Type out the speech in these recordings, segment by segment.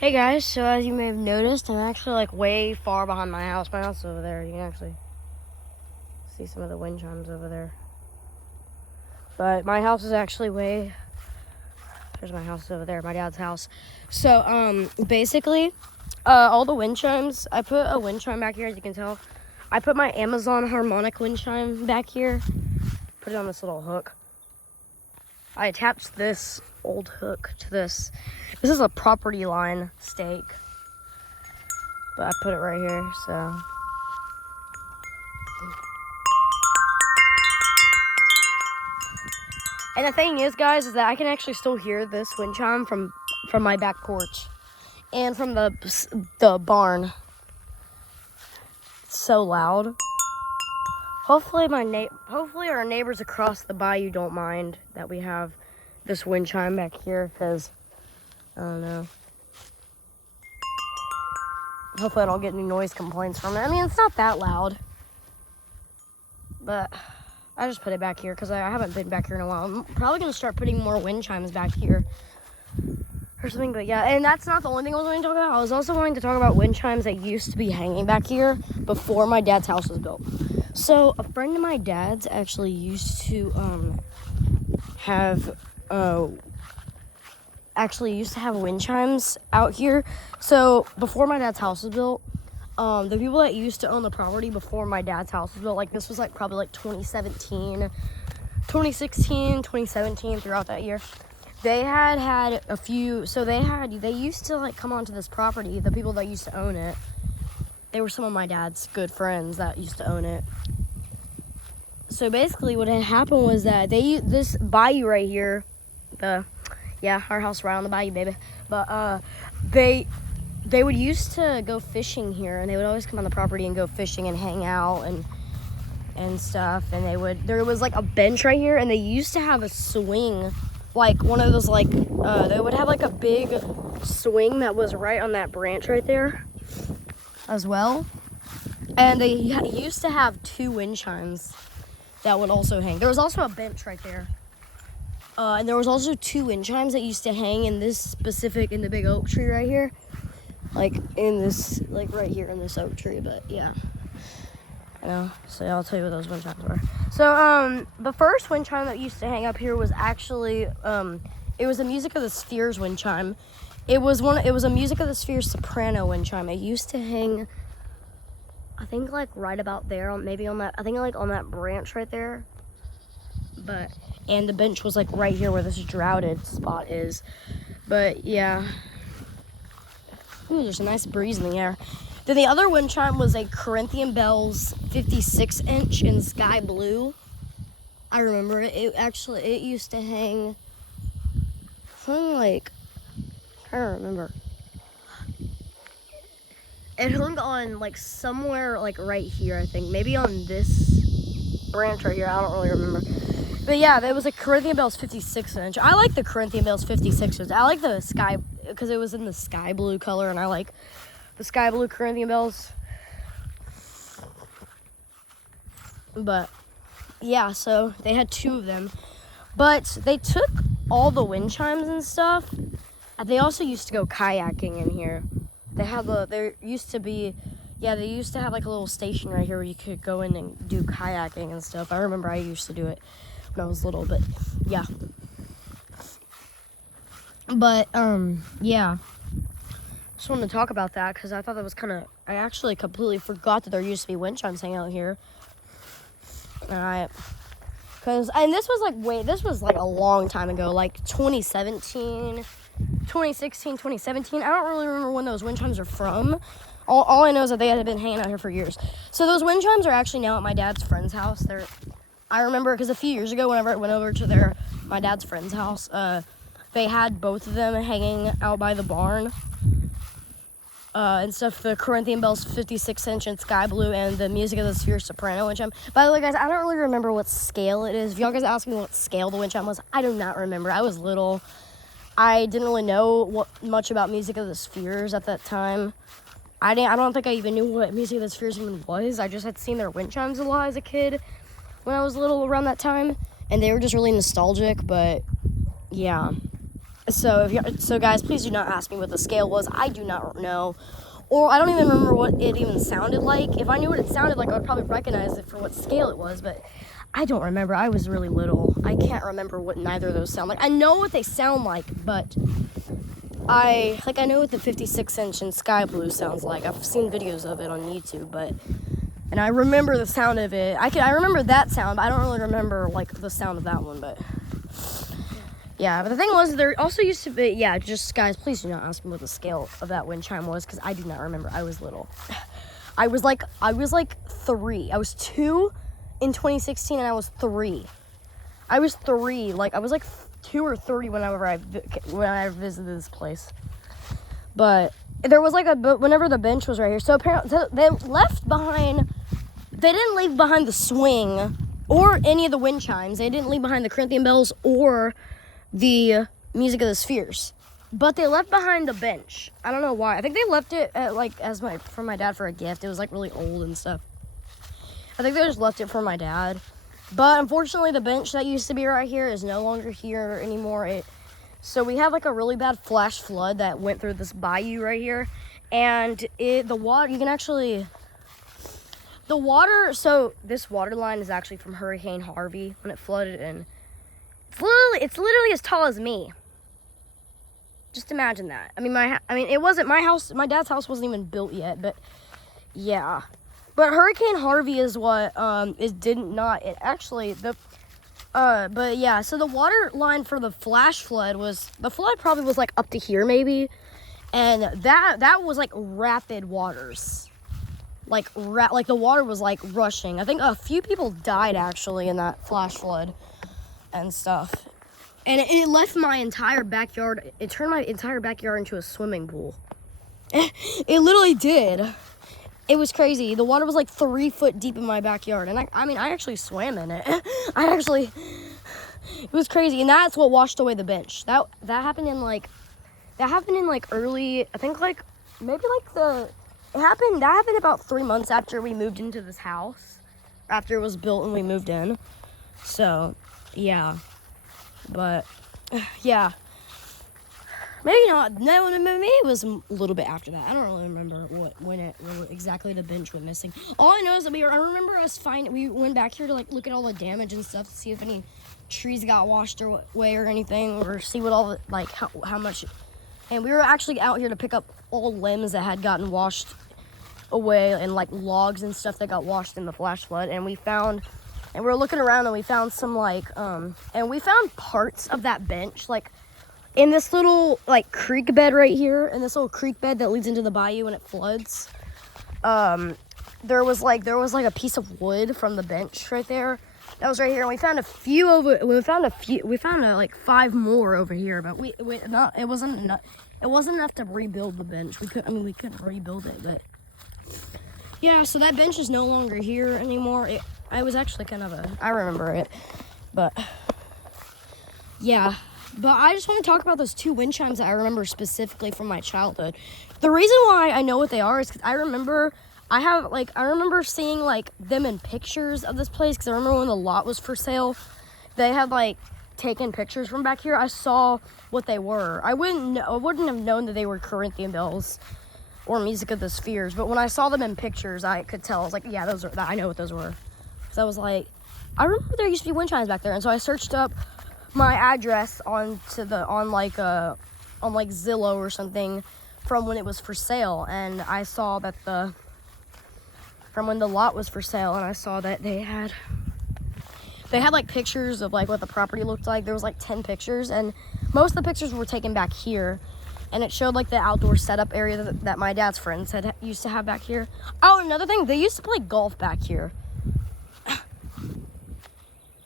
Hey guys, so as you may have noticed, I'm actually like way far behind my house. My house is over there. You can actually see some of the wind chimes over there. But my house is actually there's my house over there, my dad's house. So basically, all the wind chimes, I put a wind chime back here, as you can tell. I put my Amazon harmonic wind chime back here. Put it on this little hook. I attached this old hook to this. This is a property line stake. But I put it right here, so. And the thing is, guys, is that I can actually still hear this wind chime from my back porch and from the barn. It's so loud. Hopefully our neighbors across the bayou don't mind that we have this wind chime back here, because I don't know. Hopefully I don't get any noise complaints from it. I mean, it's not that loud, but I just put it back here because I haven't been back here in a while. I'm probably going to start putting more wind chimes back here or something, but yeah. And that's not the only thing I was going to talk about. I was also going to talk about wind chimes that used to be hanging back here before my dad's house was built. So a friend of my dad's actually used to have wind chimes out here. So before my dad's house was built, the people that used to own the property before my dad's house was built, like this was like probably like 2017, 2016, 2017, throughout that year, they had a few. So they used to like come onto this property. The people that used to own it, they were some of my dad's good friends that used to own it. So basically what had happened was that this bayou right here, our house right on the bayou, baby. But they would used to go fishing here, and they would always come on the property and go fishing and hang out and stuff. And there was like a bench right here, and they used to have a swing, like one of those like they would have like a big swing that was right on that branch right there as well. And they used to have two wind chimes that would also hang. There was also a bench right there. And there was also two wind chimes that used to hang in the big oak tree right here. Like right here in this oak tree, but yeah. I know, so I'll tell you what those wind chimes were. So, the first wind chime that used to hang up here was actually, it was a Music of the Spheres wind chime. It was a Music of the Spheres soprano wind chime. It used to hang, I think like right about there, on that branch right there. And the bench was like right here where this droughted spot is. But yeah. Ooh, there's a nice breeze in the air. Then the other wind chime was a Corinthian Bells 56-inch in sky blue. I remember it. It used to hang something like, I don't remember. It hung on like somewhere like right here, I think. Maybe on this branch right here. I don't really remember. But yeah, there was a Corinthian Bells 56-inch. I like the Corinthian Bells 56-inch. I like the sky, because it was in the sky blue color, and I like the sky blue Corinthian Bells. But yeah, so they had two of them. But they took all the wind chimes and stuff. And they also used to go kayaking in here. They used to have like a little station right here where you could go in and do kayaking and stuff. I remember I used to do it when I was little, but yeah. But yeah, just wanted to talk about that because I thought that was I actually completely forgot that there used to be wind chimes hanging out here. And this was like a long time ago, like 2017, 2016, 2017. I don't really remember when those wind chimes are from. All I know is that they had been hanging out here for years. So those wind chimes are actually now at my dad's friend's house. I remember because a few years ago, whenever I went over to my dad's friend's house, they had both of them hanging out by the barn and stuff. The Corinthian Bells 56-inch in sky blue and the Music of the Spheres soprano wind chime. By the way, guys, I don't really remember what scale it is. If y'all guys ask me what scale the wind chime was, I do not remember. I was little. I didn't really know much about Music of the Spheres at that time. I don't think I even knew what Music of the Spheres even was. I just had seen their wind chimes a lot as a kid when I was little around that time, and they were just really nostalgic. But yeah, So guys, please do not ask me what the scale was. I do not know. Or I don't even remember what it even sounded like. If I knew what it sounded like, I would probably recognize it for what scale it was, but I don't remember. I was really little. I can't remember what neither of those sound like. I know what they sound like, but I know what the 56-inch and sky blue sounds like. I've seen videos of it on YouTube, and I remember the sound of it. I remember that sound, but I don't really remember like the sound of that one, but yeah. But the thing was, there also used to be, yeah, just guys, please do not ask me what the scale of that wind chime was, because I do not remember. I was little. I was like 3. I was 2 in 2016, and I was 3. I was 3, like I was like 2 or 3 whenever I visited this place. But there was like whenever the bench was right here. So apparently they didn't leave behind the swing or any of the wind chimes. They didn't leave behind the Corinthian bells or the music of the spheres. But they left behind the bench. I don't know why. I think they left it for my dad for a gift. It was like really old and stuff. I think they just left it for my dad. But unfortunately, the bench that used to be right here is no longer here anymore. So we had like a really bad flash flood that went through this bayou right here. And the water, so this water line is actually from Hurricane Harvey when it flooded, and it's literally as tall as me. Just imagine that. It wasn't my house. My dad's house wasn't even built yet, but yeah. But Hurricane Harvey is what but yeah, so the water line for the flash flood probably was like up to here maybe, and that was like rapid waters, like the water was like rushing. I think a few people died actually in that flash flood and stuff, and it left my entire backyard. It turned my entire backyard into a swimming pool. It literally did. It was crazy. The water was like 3 foot deep in my backyard, and I actually swam in it. It was crazy, and that's what washed away the bench. That happened in like early, I think like maybe like that happened about 3 months after we moved into this house, after it was built and we moved in. So yeah, but yeah. Maybe not. No, maybe it was a little bit after that. I don't really remember when exactly the bench went missing. All I know is that we went back here to like look at all the damage and stuff to see if any trees got washed away or anything, or see what all the, like how much. And we were actually out here to pick up all limbs that had gotten washed away, and like logs and stuff that got washed in the flash flood. And we were looking around, and we found some and we found parts of that bench like in this little like creek bed right here, in this little creek bed that leads into the bayou when it floods. There was like a piece of wood from the bench right there that was right here, and we found like 5 more over here, but it wasn't enough to rebuild the bench. We couldn't rebuild it, but yeah, so that bench is no longer here anymore. I was actually I remember it, but yeah. But I just want to talk about those 2 wind chimes that I remember specifically from my childhood. The reason why I know what they are is because I remember seeing like them in pictures of this place, because I remember when the lot was for sale, they had like taken pictures from back here. I saw what they were. I wouldn't have known that they were Corinthian bells or music of the spheres, but when I saw them in pictures, I could tell. I was like, yeah, I know what those were. Because I was like, I remember there used to be wind chimes back there, and so I searched up my address on Zillow or something from when it was for sale, and I saw that from when the lot was for sale, and I saw that they had like pictures of like what the property looked like. There was like 10 pictures, and most of the pictures were taken back here, and it showed like the outdoor setup area that my dad's friends used to have back here. Oh, another thing, they used to play golf back here,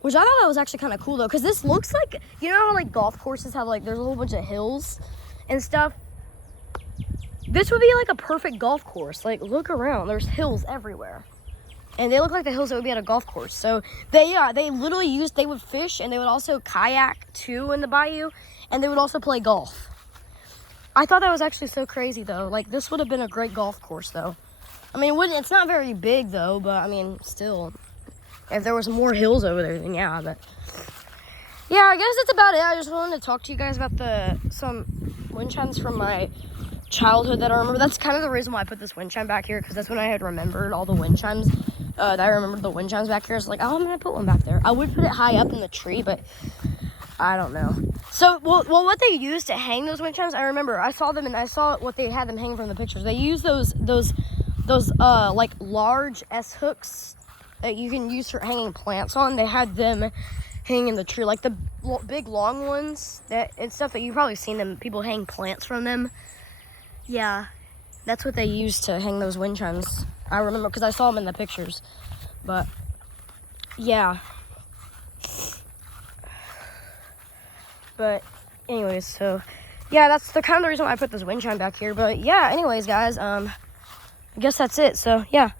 which I thought that was actually kind of cool though, because this looks like, you know how like golf courses have like, there's a whole bunch of hills and stuff? This would be like a perfect golf course. Like, look around, there's hills everywhere. And they look like the hills that would be at a golf course. So they literally they would fish, and they would also kayak too in the bayou, and they would also play golf. I thought that was actually so crazy though. Like, this would have been a great golf course though. It's not very big though, but still. If there was more hills over there, then yeah, but yeah, I guess that's about it. I just wanted to talk to you guys about some wind chimes from my childhood that I remember. That's kind of the reason why I put this wind chime back here, because that's when I had remembered all the wind chimes. That I remembered the wind chimes back here. It's like, oh, I'm gonna put one back there. I would put it high up in the tree, but I don't know. So, well, what they used to hang those wind chimes, I remember. I saw them, and I saw what they had them hanging from the pictures. They use those like large S hooks that you can use for hanging plants on. They had them hanging in the tree, like the big long ones that and stuff that you've probably seen them. People hang plants from them. Yeah, that's what they used to hang those wind chimes. I remember because I saw them in the pictures. But yeah. But anyways, so yeah, that's the kind of the reason why I put this wind chime back here. But yeah, anyways, guys, I guess that's it. So yeah.